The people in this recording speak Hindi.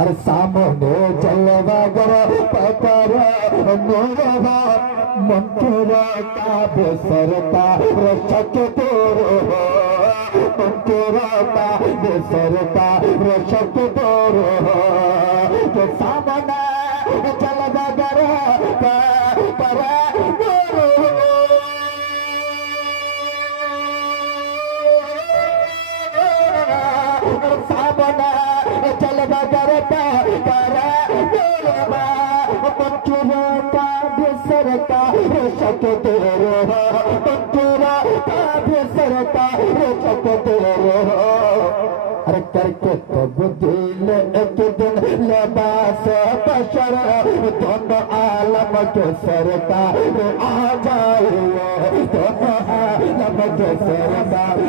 अरे सामने जलवा गर पकर मोरवा मंत्र का बेसरता रक्षक तोरो मंत्र का बेसरता रक्षक तोरो के सामने जलवा गर पकर सामने जलवा गर सरता रक्षक तेरो तेरा काव्य सरता रक्षक तेरो अरे करके तब दिल एक दिन लिबास बशर दोनों आलम के सरकार आ जाए दोनों आलम के सरकार